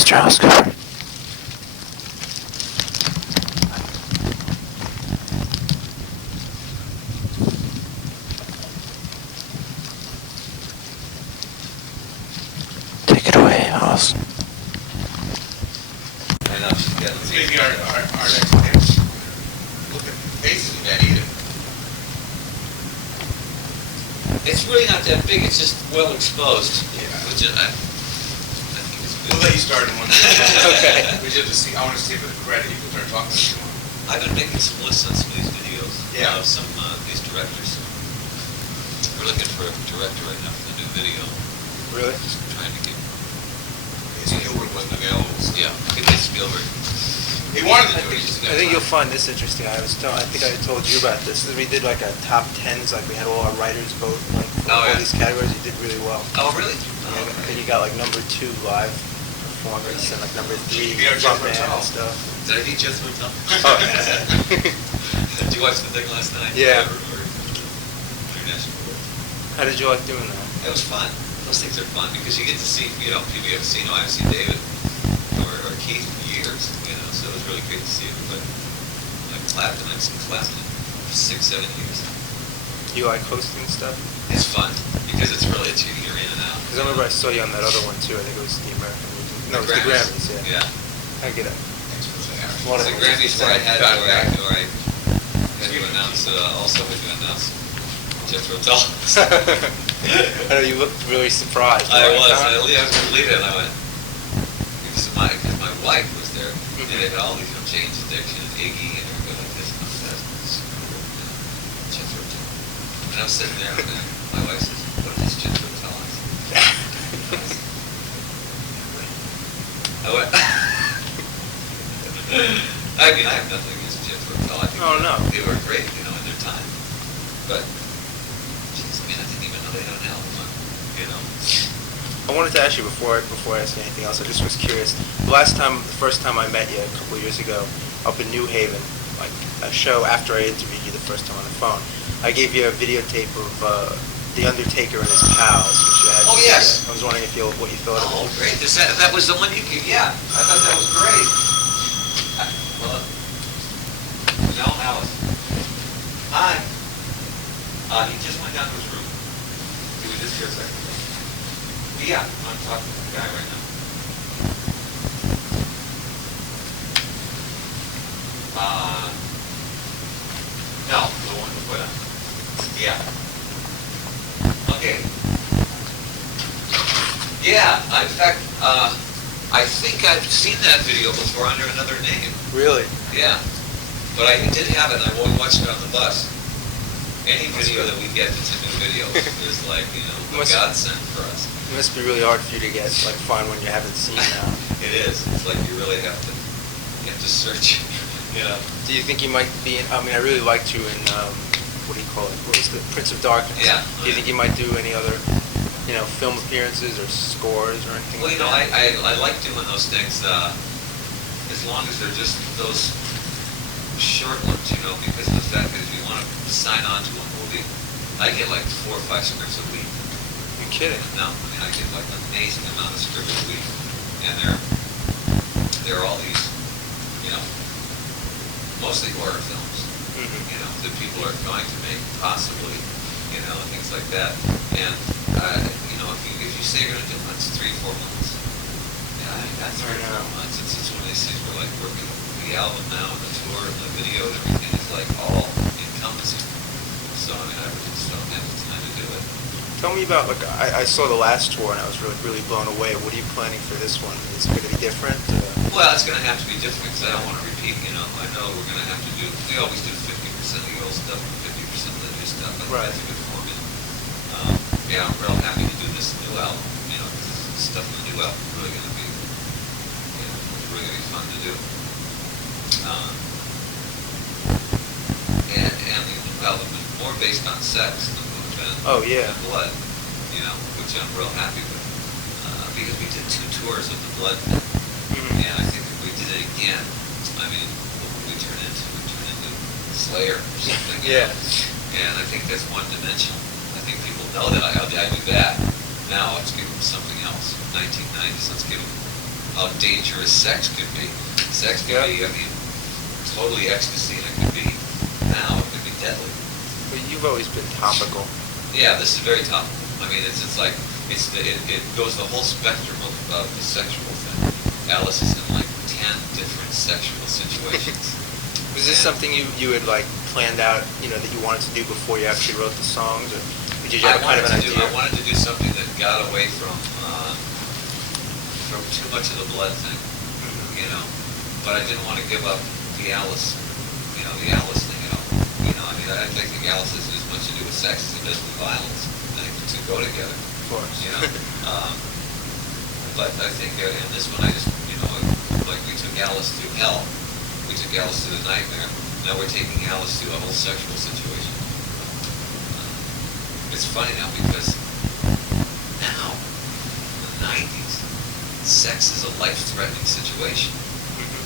Mr. Housekeeper. Take it away, House. Maybe our next pitch. Look at the faces you got eaten. It's really not that big, it's just well exposed. Yeah. Which I think is good. We'll let you start in one minute. Okay. I want to see if it's credit you can start talking to you. I've been making some lists on some of these videos. Yeah. Of some these directors. We're looking for a director right now for the new video. Really? Just trying to get. Spielberg wasn't available. Yeah, get this Spielberg. He wanted to do it. I think you'll find this interesting. I think I told you about this. We did like a top 10s, like we had all our writers vote like for all these categories. You did really well. Oh, really? And you got like number 2 live performers and like number 3 front band and stuff. Did I beat Jethro Tull? Oh. Did you watch the thing last night? Yeah. Or International Awards? How did you like doing that? It was fun. Those things are fun because you get to see, people you haven't seen. I haven't seen David or Keith in years, so it was really great to see everybody. Like Clapton, I've seen Clapton for 6-7 years. You like hosting stuff? It's fun because you're in and out. Because I remember I saw you on that other one too. I think it was the American Legion. No, it was the Grammys, yeah. I get it. One of the Grammys where I had to announce, also had to announce Jethro Tull. I know you looked really surprised. I was going to leave it, and I went, because my wife was there, and they had all these, Jane's Addiction, and Iggy, and everybody like this, and I was Jethro Tull. And I was sitting there, and my wife says, what is Jethro Tull? I went, I mean, I have nothing against Jethro Tull. I think they were great, in their time. But, geez, I didn't even know they had an album, I wanted to ask you before I ask you anything else. I just was curious. The first time I met you a couple of years ago, up in New Haven, like a show after I interviewed you the first time on the phone, I gave you a videotape of The Undertaker and his pals, which you had. Oh yes. I was wondering what you thought of it. Oh great! That was the one you could. Yeah, I thought that was great. Well, no, Alice. Hi. He just went down to his room. He was just here a second ago. Yeah, I'm talking to the guy right now. No, the one who put on. Yeah. Okay. Yeah, in fact, I think I've seen that video before under another name. Really? Yeah. But I did have it, and I watched it on the bus. Any video that we get that's a new video is like, a godsend for us. It must be really hard for you to find one you haven't seen now. It is. It's like you really have to search. Do you think you might be in, I really liked you in, what do you call it? What was the Prince of Darkness? Yeah. Do you think you might do any other, film appearances or scores or anything? Well, I like doing those things, as long as they're just those short ones, because the fact is you want to sign on to a movie, I get like 4 or 5 scripts a week. You're kidding? No, I get like an amazing amount of scripts a week, and they're all these, mostly horror films, that people are going to make, possibly, things like that. And if you say you're going to do it, it's 3-4 months. Yeah, that's 3-4 months. It's one of these things where like working the album now and the tour and the video and everything is like all encompassing. So I just don't have the time to do it. Tell me about, I saw the last tour and I was really blown away. What are you planning for this one? Is it going to be different? Well, it's going to have to be different because I don't want to repeat, I know we're going to have to do, we always do 50% of the old stuff and 50% of the new stuff. I think that's a good formula. Yeah, I'm real happy to do this new album, because this stuff in the new album is really going to be, fun to do. And the new album is more based on sex than blood, which I'm real happy with. Because we did 2 tours of the blood thing. And I think if we did it again, what would we turn into? We'd turn into Slayer or something. Yeah. And I think that's one-dimensional. I think people know that I do that. Now let's give them something else. 1990s, let's give them a how dangerous sex could be. Sex could be, I mean, totally ecstasy, and it could be, now, it could be deadly. But you've always been topical. Yeah, this is very topical. I mean, it's like, it goes the whole spectrum of the sexual thing. Alice is in like 10 different sexual situations. Was this something you had like planned out, that you wanted to do before you actually wrote the songs, or did you have kind of an idea? I wanted to do something that got away from too much of the blood thing, But I didn't want to give up the Alice, the Alice thing at all. I mean, I think Alice has as much to do with sex as it does with violence. I think the two go together. Of course. But I think in this one, I just, like we took Alice through hell. We took Alice through the nightmare. Now we're taking Alice through a whole sexual situation. It's funny now because now, in the 90s, sex is a life-threatening situation.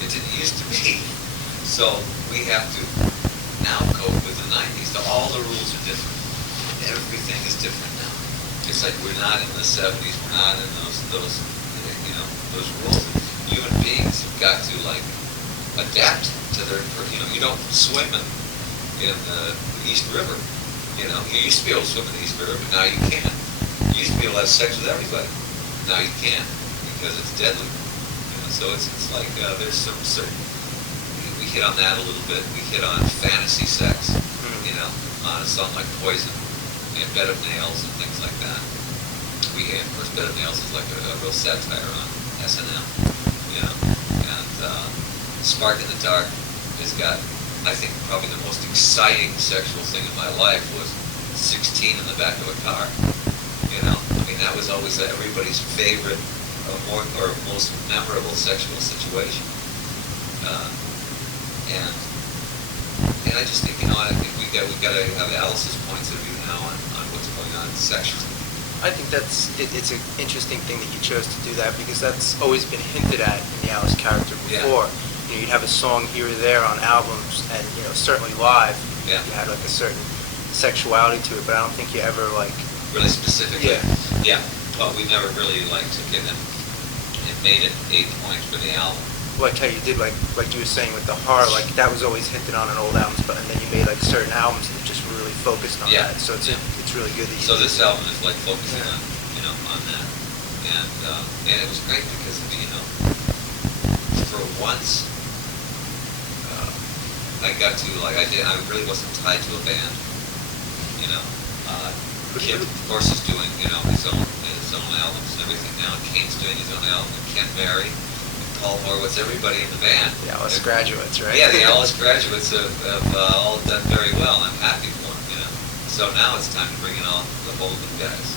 It didn't used to be. So we have to now cope with the 90s. All the rules are different. Everything is different now. It's like we're not in the 70s. We're not in those rules. Human beings have got to like adapt to their. You don't swim in the East River. You used to be able to swim in the East River, but now you can't. You used to be able to have sex with everybody. Now you can't because it's deadly. So it's like there's some certain. We hit on that a little bit. We hit on fantasy sex. On a song like Poison, and Bed of Nails and things like that. Of course, Bed of Nails is like a real satire on SNL. And Spark in the Dark has got, I think, probably the most exciting sexual thing in my life was 16 in the back of a car. I mean, that was always everybody's favorite or most memorable sexual situation. And I just think, I think we got to have Alice's points of view now on what's going on sexually. I think it's an interesting thing that you chose to do that, because that's always been hinted at in the Alice character before. Yeah. You'd have a song here or there on albums, and certainly live, you had like a certain sexuality to it, but I don't think you ever like really specifically. Yeah. Well, we never really took it and made it a point for the album. Like how you did, like you were saying with the horror, like that was always hinted on in old albums, but and then you made like certain albums that just really focused on that. So it's really good that you. So this album is like focusing on on that, and it was great because for once I got to I really wasn't tied to a band. Kid, of course, is doing his own albums and everything now. Kane's doing his own album. Ken Berry. Paul Horowitz, everybody in the band. The Alice graduates, right? Yeah, the Alice graduates have all done very well. I'm happy for them, So now it's time to bring in all the whole new guys.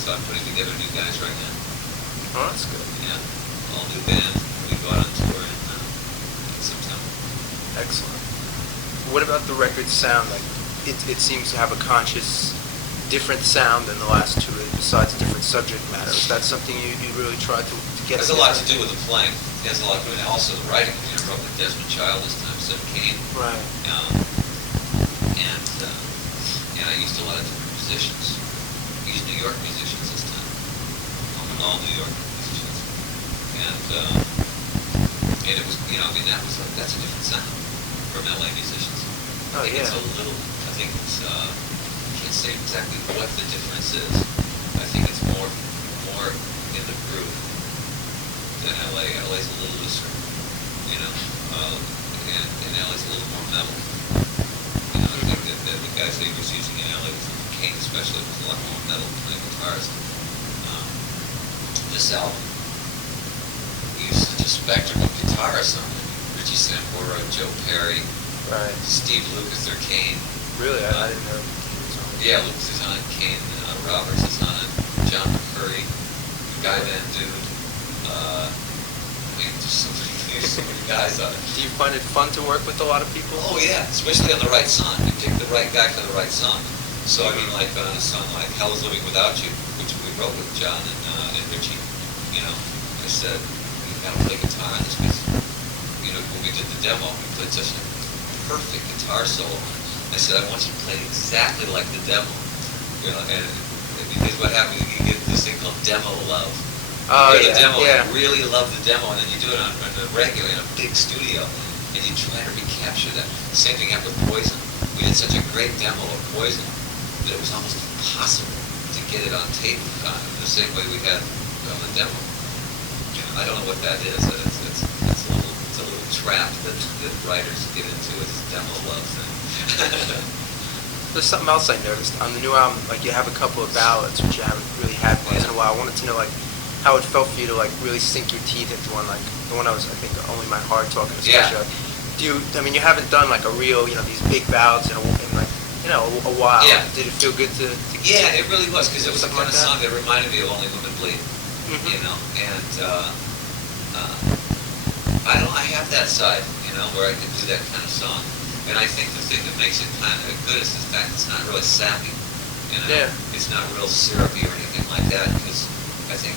So I'm putting together new guys right now. Oh, that's good. Yeah, all new band. We go out on tour in September. Excellent. What about the record sound? Like, it seems to have a conscious, different sound than the last two, besides different subject matter. Is that something you really tried to get? It has a lot to do with the playing. It has a lot to do with also the writing. I wrote with Desmond Child this time, so Kane. Right. And I used a lot of different musicians. I used New York musicians this time. All New York musicians. And it was, that's a different sound from LA musicians. Oh, yeah. It's a little, I think it's, I can't say exactly what the difference is. I think it's more in the groove than LA. LA's a little looser, and LA's a little more metal. I think that the guys that he was using in LA, Kane especially, was a lot more metal playing guitars. This album, we used such a spectrum of guitarists on it. Richie Sambora, Joe Perry, right. Steve Lukather, Kane. Really? I didn't know he was on it. Yeah, Lucas is on it, Kane Roberts is on it, John McCurry, Guy Van Dude. There's so many guys on it. Do you find it fun to work with a lot of people? Oh yeah, especially on the right song. You pick the right guy for the right song. So I mean, like on a song like "Hell Is Living Without You," which we wrote with John and Richie. I said you gotta play guitar on this because when we did the demo, we played such a perfect guitar solo on it. I said I want you to play exactly like the demo. And because what happens, you get this thing called demo love. Oh, you hear the yeah, demo, yeah. you really love the demo, and then you do it on a regular, in a big studio, and you try to recapture that. Same thing happened with Poison. We did such a great demo of Poison that it was almost impossible to get it on tape the same way we had on the demo. You know, I don't know what that is. It's a little trap that writers get into, is demo love thing. There's something else I noticed on the new album. Like you have a couple of ballads, which you haven't really had once in a while. I wanted to know like how it felt for you to like really sink your teeth into one. Like the one I was, I think, Only My Heart talking especially. Yeah. Like, I mean, you haven't done like a real, these big ballads in like, a while. Yeah. Did it feel good to Yeah, it really was, because it was the Something kind of like song that reminded me of Only Women Bleed. Mhm. You know, and I have that side, where I can do that kind of song. And I think the thing that makes it kind of good is the fact it's not really sappy. Yeah. It's not real syrupy or anything like that, because I think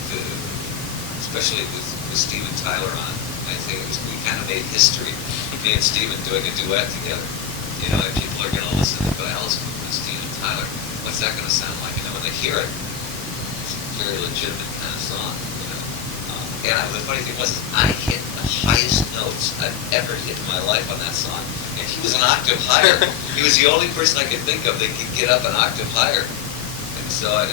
especially with Steven Tyler on, I think we kind of made history, me and Steven doing a duet together. And people are going to listen to Alice Cooper and Steven Tyler. What's that going to sound like? When they hear it, it's a very legitimate kind of song. And the funny thing was, I hit the highest notes I've ever hit in my life on that song, and he was an octave higher. He was the only person I could think of that could get up an octave higher. And so, I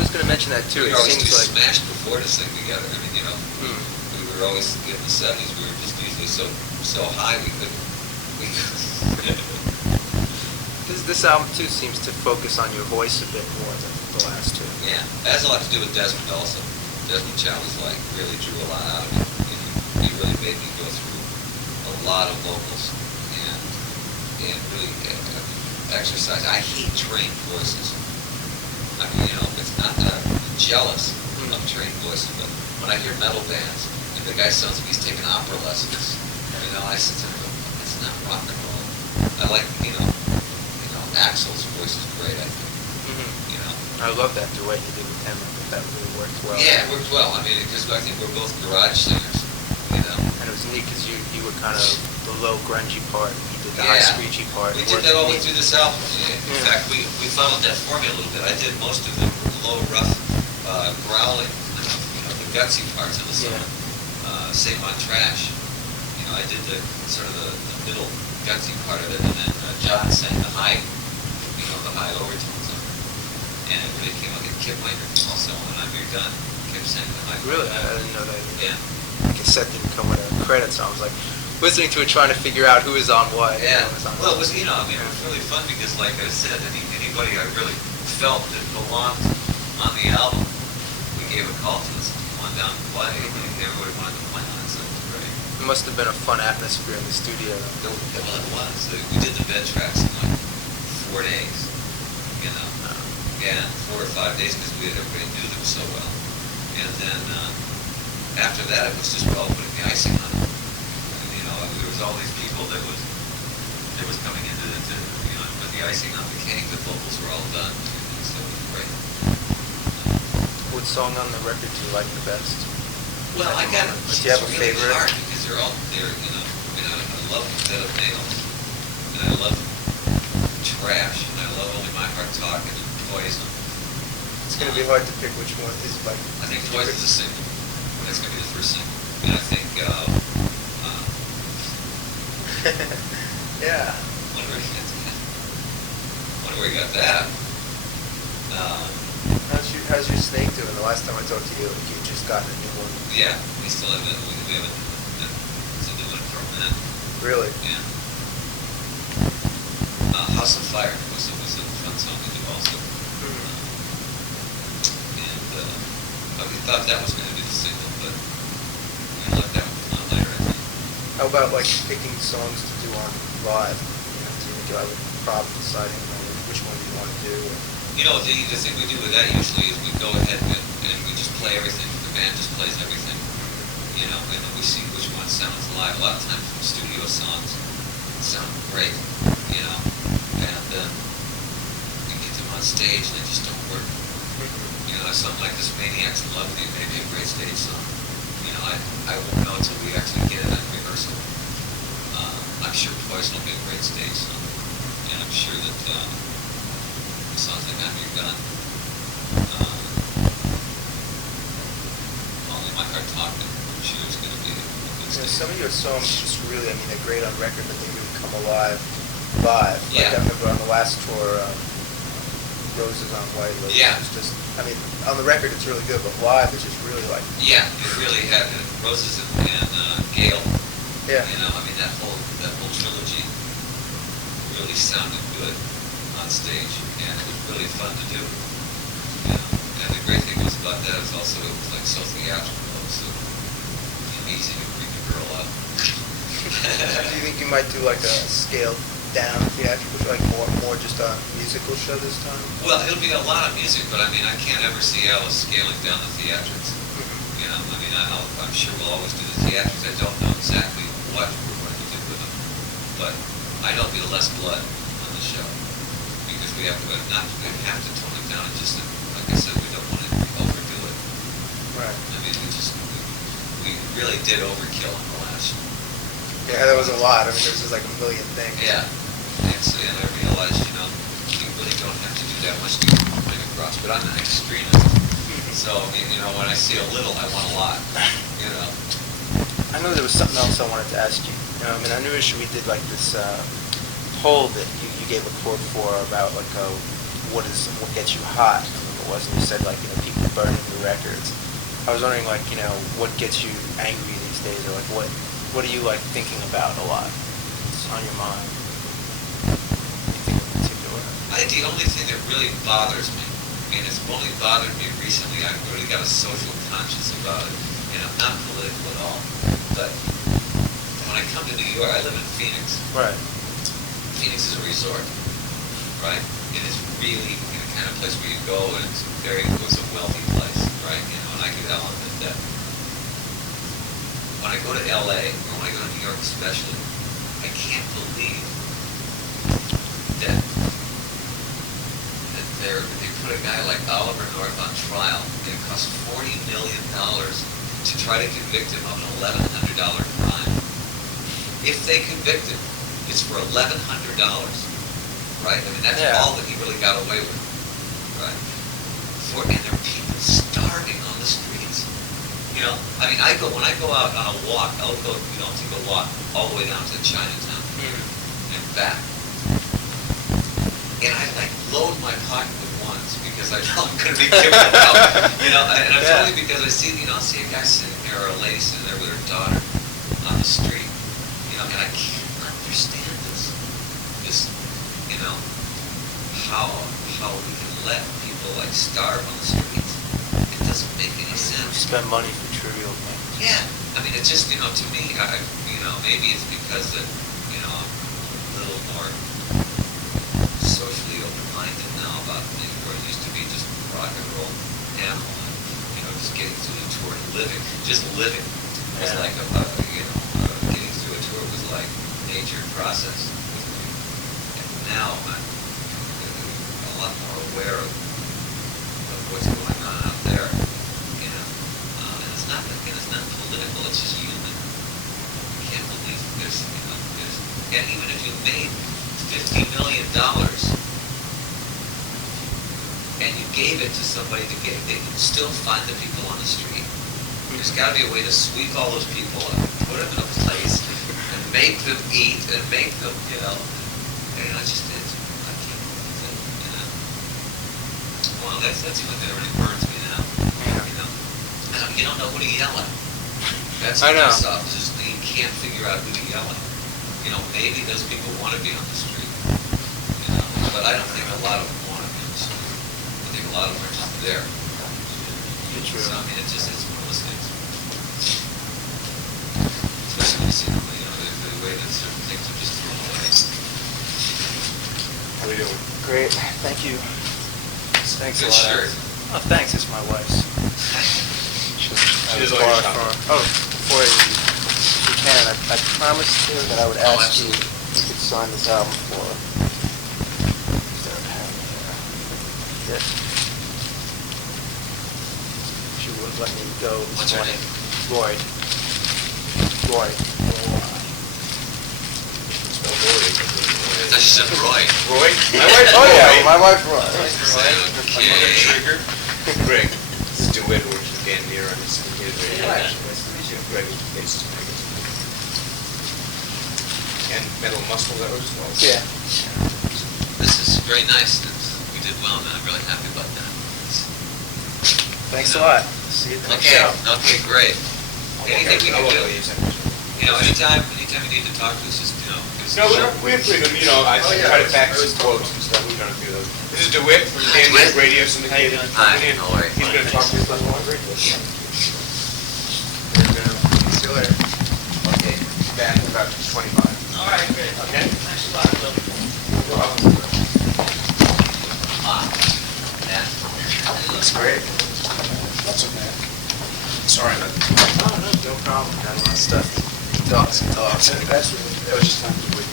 was going to mention that too. we It were always seems too like smashed before to sing together. We were always in the 70s. We were just usually so high we couldn't. this album too seems to focus on your voice a bit more than the last two. Yeah, it has a lot to do with Desmond also. Desmond Chow was really drew a lot out of me. He really made me go through a lot of vocals and really exercise. I hate trained voices. I mean, it's not that I'm jealous of trained voices, but when I hear metal bands and the guy sounds like he's taking opera lessons, I sit there and go, that's not rock and roll. I like, Axl's voice is great, I think. I love that duet you did with him. I think that really worked well. Yeah, it worked well. I mean, because I think we're both garage singers, And it was neat because you were kind of the low grungy part, and he did the high screechy part. We It did worked that all the way neat. through this album. In fact, we followed that formula a little bit. I did most of the low, rough, growling, the gutsy parts of the song. Same on Trash. I did the sort of the middle gutsy part of it, and then John sang the high, the high overtones of it. And it really came out. Kip Wainer also on I'm You're Done. Kip sang the high. Really? I didn't know that. Yeah. The cassette didn't come with a credit, so I was like listening to it, trying to figure out who was on what. Yeah. Who was on Well, it what. was, it was really fun because, like I said, anybody I really felt that belonged on the album, we gave a call to us to come on down and play. Everybody wanted to play on it, so it was great. It must have been a fun atmosphere in the studio. Well, it was. We did the bed tracks in like 4 days, Yeah, 4 or 5 days because everybody knew them so well. And then after that, it was just putting the icing on it. And, there was all these people that was coming into put the icing on the cake. The vocals were all done, so it was great. What song on the record do you like the best? Well, I got it. Do you have a It's really favorite? hard because they're all there. I love Bed of Nails, and I love Trash, and I love Only My Heart Talking, and Poison. It's going to be hard to pick which one is like. I think Poison's a single. That's going to be the first single. And I think, Yeah. wonder where you got that. How's your snake doing? The last time I talked to you, you just gotten a new one. Yeah, we still have it. We haven't. It's a new one from that. Really? Yeah. House of Fire was a fun song to do also. And we thought that was going to be the single, but we let that one come out later, I think. How about like picking songs to do on live? Do you think you have a problem deciding which one you want to do? The thing we do with that usually is we go ahead and we just play everything. The band just plays everything, and then we see which one sounds live. A lot of times studio songs sound great, and then you get them on stage and they just don't work. Something like this Maniacs in Love With You may be a great stage song. I won't know until we actually get it in rehearsal. I'm sure Poison will be a great stage song, and I'm sure that songs like I'm You're Done my heart talked, and I'm sure it's going to be a good You know, stage. some of your songs just really, I mean, they're great on record, but they really come alive live. Like Yeah. I remember on the last tour, Roses on White. Like, Yeah. it's just, I mean, on the record it's really good, but live it's just really like. Yeah, it really had Roses and Gale. Yeah. You know, I mean that whole trilogy really sounded good on stage, and it was really fun to do. You know, and the great thing was about that is also it was like so theatrical, so easy to creep a girl up. Do you think you might do like a scaled down theatrical show, like more just a musical show this time? Well, it'll be a lot of music, but I mean, I can't ever see Alice scaling down the theatrics. You know, I mean, I'm sure we'll always do the theatrics. I don't know exactly what we're going to do with them, but I know it'll be less blood on the show because we have to tone it down. And just like I said, we don't want to overdo it. Right. I mean, we really did overkill on the last show. Yeah, that was a lot. I mean, there was just like a million things. Yeah, and I realized, you know, you really don't have to do that much to get the point across. But I'm an extremist, so you know, when I see a little, I want a lot. You know. I know there was something else I wanted to ask you. I mean, I knew we did like this poll that you gave a quote for about like what gets you hot. I think it was, and you said like, you know, people burning the records. I was wondering like, you know, what gets you angry these days, or like what are you like thinking about a lot? What's on your mind? Anything in particular? The only thing that really bothers me, and it's only bothered me recently, I've really got a social conscience about it, and I'm not political at all, but when I come to New York, I live in Phoenix. Right. Phoenix is a resort, right? It is really the kind of place where you go, and it's a wealthy place, right? You know, and I could element that. When I go to LA, or when I go to New York especially, I can't believe that they put a guy like Oliver North on trial, and it cost $40 million to try to convict him of an $1,100 crime. If they convict him, it's for $1,100, right? I mean, that's all that he really got away with, right? And there are people starving on the streets. You know, I mean, when I go out on a walk, I'll go, you know, take a walk all the way down to Chinatown and back. And I like load my pocket with ones because I know I'm going to be giving them out. You know, and it's only because I see, you know, I'll see a guy sitting there or a lady sitting there with her daughter on the street. You know, and I can't understand this, you know, how we can let people like starve on the streets. It doesn't make any sense. Spend money for trivial things. Yeah, I mean, it's just, you know, to me, you know, maybe it's because that, you know, I'm a little more socially open-minded now about things where it used to be just rock and roll animal, and, you know, just getting through the tour and living was like getting through a tour was like a major process with me. And now I'm a lot more aware of what's going on out there, you know. And it's not political, it's just human. I can't believe there's, you know, and even if you made $50 million and you gave it to somebody to get, they can still find the people on the street. There's got to be a way to sweep all those people up, put them in a place, and make them eat, and make them, you know. And I can't believe that, you know. Well, that's the only thing that really burns me now. You know, you don't know who to yell at. That's I know. stuff. Just you can't figure out who to yell at. You know, maybe those people want to be on the street. You know, but I don't think a lot of them want to be on the street. I think a lot of them are just there. True. So I mean, it's one of those things. Especially when you see, you know, the way that certain things are just thrown away. How are we doing? Great. Thank you. Thanks a Good lot. shirt. Oh, thanks. It's my wife's. She does all your shopping. Oh, before if you can, I promised her that I would ask you absolutely. if you could sign this album for her. Instead of having it, she would let me go this What's her morning. name? Roy. Spell Roy. I thought you said Roy. Roy? My wife. Oh yeah, my wife Roy. Okay. Trigger. Greg. This is duet, which is again near on this. Nice to meet you. Greg, nice to meet you. And metal muscle those as well? Yeah. This is very nice. We did well, and I'm really happy about that. Thanks a lot. See you at the next Okay, show. okay, great. Anything we can do, use that. anytime you need to talk to us, just, just. No, we have pretty good, I try to fax his quotes and stuff, we don't do those. This is DeWitt from Dan DeWitt. Radio Syndicated. Hi, how are you? He's gonna talk to us about the radio. See you later. Okay, back in about 25. All right, great. Okay? Thanks a lot, Bill. You're welcome. Yeah. Looks great. That's okay. Sorry, man. No problem. Got a lot of stuff. Dogs and dogs. That was just time to wait.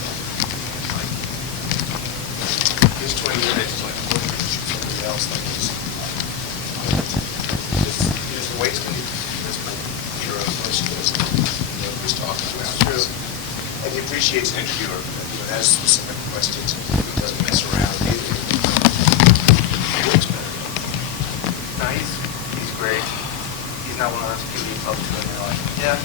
Here's 20 minutes, like, somebody else like this. Here's the waste, and here's my hero, most of this, he's talking about. True. And he appreciates an interviewer, who has specific questions, who doesn't mess around either. No, he's great. He's not one of those people you talk to and you're like, yeah,